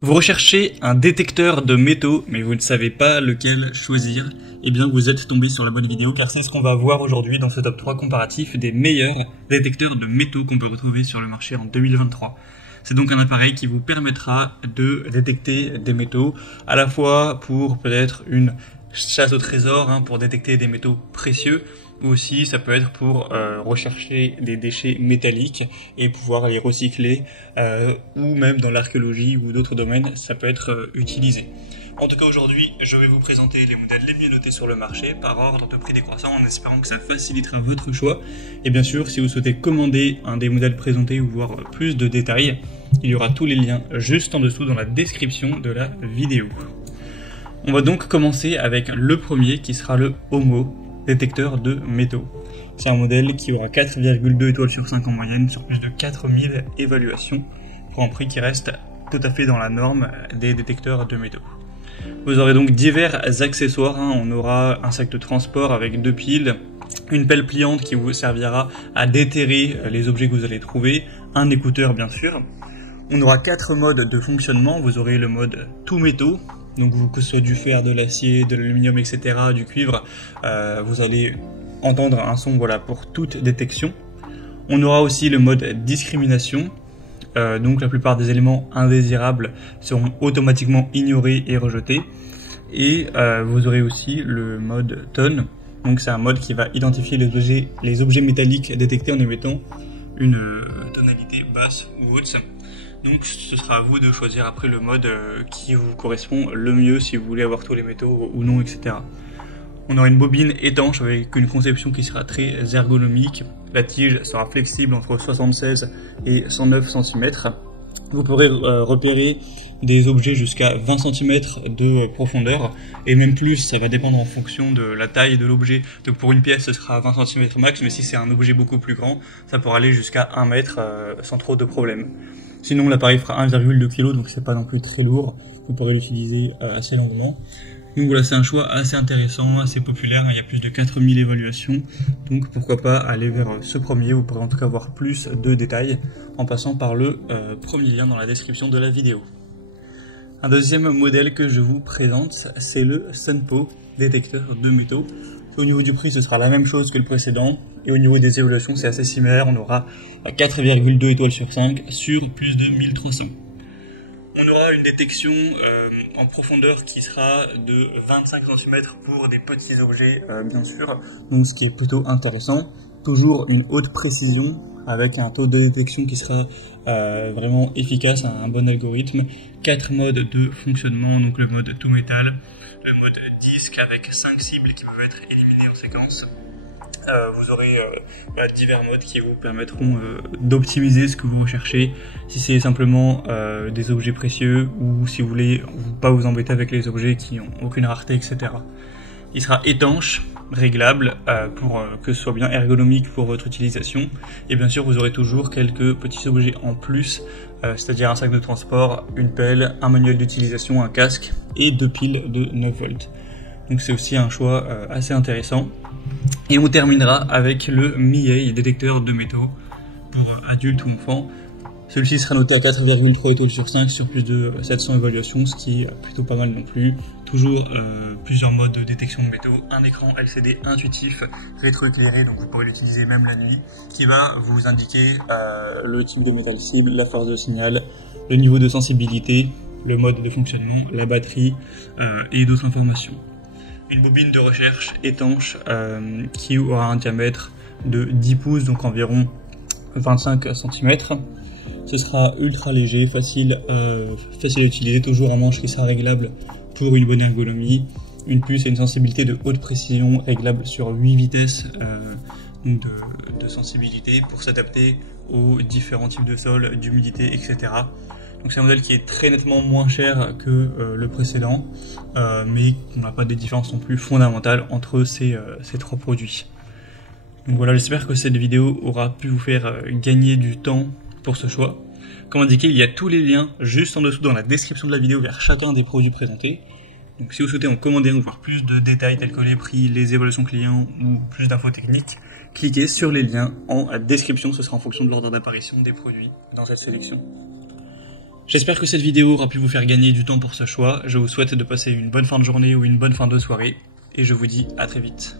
Vous recherchez un détecteur de métaux, mais vous ne savez pas lequel choisir. Eh bien, vous êtes tombé sur la bonne vidéo, car c'est ce qu'on va voir aujourd'hui dans ce top 3 comparatif des meilleurs détecteurs de métaux qu'on peut retrouver sur le marché en 2023. C'est donc un appareil qui vous permettra de détecter des métaux, à la fois pour peut-être une chasse au trésor, pour détecter des métaux précieux, ou aussi ça peut être pour rechercher des déchets métalliques et pouvoir les recycler, ou même dans l'archéologie ou d'autres domaines, ça peut être utilisé. En tout cas aujourd'hui, je vais vous présenter les modèles les mieux notés sur le marché par ordre de prix décroissant en espérant que ça facilitera votre choix. Et bien sûr, si vous souhaitez commander un des modèles présentés ou voir plus de détails, il y aura tous les liens juste en dessous dans la description de la vidéo. On va donc commencer avec le premier qui sera le Homo, détecteur de métaux. C'est un modèle qui aura 4,2 étoiles sur 5 en moyenne sur plus de 4000 évaluations pour un prix qui reste tout à fait dans la norme des détecteurs de métaux. Vous aurez donc divers accessoires, on aura un sac de transport avec 2 piles, une pelle pliante qui vous servira à déterrer les objets que vous allez trouver, un écouteur bien sûr. On aura 4 modes de fonctionnement, vous aurez le mode tout métaux, donc que ce soit du fer, de l'acier, de l'aluminium, etc., du cuivre, vous allez entendre un son pour toute détection. On aura aussi le mode discrimination, donc la plupart des éléments indésirables seront automatiquement ignorés et rejetés. Et vous aurez aussi le mode tonne, donc c'est un mode qui va identifier les objets métalliques détectés en émettant une tonalité basse ou haute. Donc ce sera à vous de choisir après le mode qui vous correspond le mieux si vous voulez avoir tous les métaux ou non, etc. On aura une bobine étanche avec une conception qui sera très ergonomique. La tige sera flexible entre 76 et 109 cm. Vous pourrez repérer des objets jusqu'à 20 cm de profondeur et même plus, ça va dépendre en fonction de la taille de l'objet. Donc pour une pièce ce sera 20 cm max, mais si c'est un objet beaucoup plus grand, ça pourra aller jusqu'à 1 mètre sans trop de problème. Sinon l'appareil fera 1,2 kg, donc c'est pas non plus très lourd, vous pourrez l'utiliser assez longuement. Donc voilà, c'est un choix assez intéressant, assez populaire, il y a plus de 4000 évaluations, donc pourquoi pas aller vers ce premier, vous pourrez en tout cas voir plus de détails en passant par le premier lien dans la description de la vidéo. Un deuxième modèle que je vous présente, c'est le Sunpo, détecteur de métaux. Au niveau du prix, ce sera la même chose que le précédent, et au niveau des évaluations, c'est assez similaire, on aura 4,2 étoiles sur 5 sur plus de 1300. On aura une détection en profondeur qui sera de 25 cm pour des petits objets, bien sûr, donc ce qui est plutôt intéressant. Toujours une haute précision avec un taux de détection qui sera vraiment efficace, un bon algorithme. 4 modes de fonctionnement, donc le mode tout métal, le mode disque avec 5 cibles qui peuvent être éliminées en séquence. Vous aurez divers modes qui vous permettront d'optimiser ce que vous recherchez, si c'est simplement des objets précieux ou si vous voulez pas vous embêter avec les objets qui n'ont aucune rareté, etc. Il sera étanche, réglable pour que ce soit bien ergonomique pour votre utilisation, et bien sûr vous aurez toujours quelques petits objets en plus, c'est-à-dire un sac de transport, une pelle, un manuel d'utilisation, un casque et 2 piles de 9 volts. Donc c'est aussi un choix assez intéressant. Et on terminera avec le Miyei, détecteur de métaux pour adultes ou enfants. Celui-ci sera noté à 4,3 étoiles sur 5 sur plus de 700 évaluations, ce qui est plutôt pas mal non plus. Toujours plusieurs modes de détection de métaux, un écran LCD intuitif, rétroéclairé, donc vous pourrez l'utiliser même la nuit, qui va vous indiquer le type de métal cible, la force de signal, le niveau de sensibilité, le mode de fonctionnement, la batterie et d'autres informations. Une bobine de recherche étanche qui aura un diamètre de 10 pouces, donc environ 25 cm. Ce sera ultra léger, facile à utiliser, toujours un manche qui sera réglable pour une bonne ergonomie. Une puce et une sensibilité de haute précision réglable sur 8 vitesses de sensibilité pour s'adapter aux différents types de sol, d'humidité, etc. Donc c'est un modèle qui est très nettement moins cher que le précédent, mais on n'a pas des différences non plus fondamentales entre ces 3 produits. Donc voilà, j'espère que cette vidéo aura pu vous faire gagner du temps pour ce choix. Comme indiqué, il y a tous les liens juste en dessous dans la description de la vidéo vers chacun des produits présentés. Donc si vous souhaitez en commander ou voir plus de détails tels que les prix, les évaluations clients ou plus d'infos techniques, cliquez sur les liens en description, ce sera en fonction de l'ordre d'apparition des produits dans cette sélection. J'espère que cette vidéo aura pu vous faire gagner du temps pour ce choix. Je vous souhaite de passer une bonne fin de journée ou une bonne fin de soirée. Et je vous dis à très vite.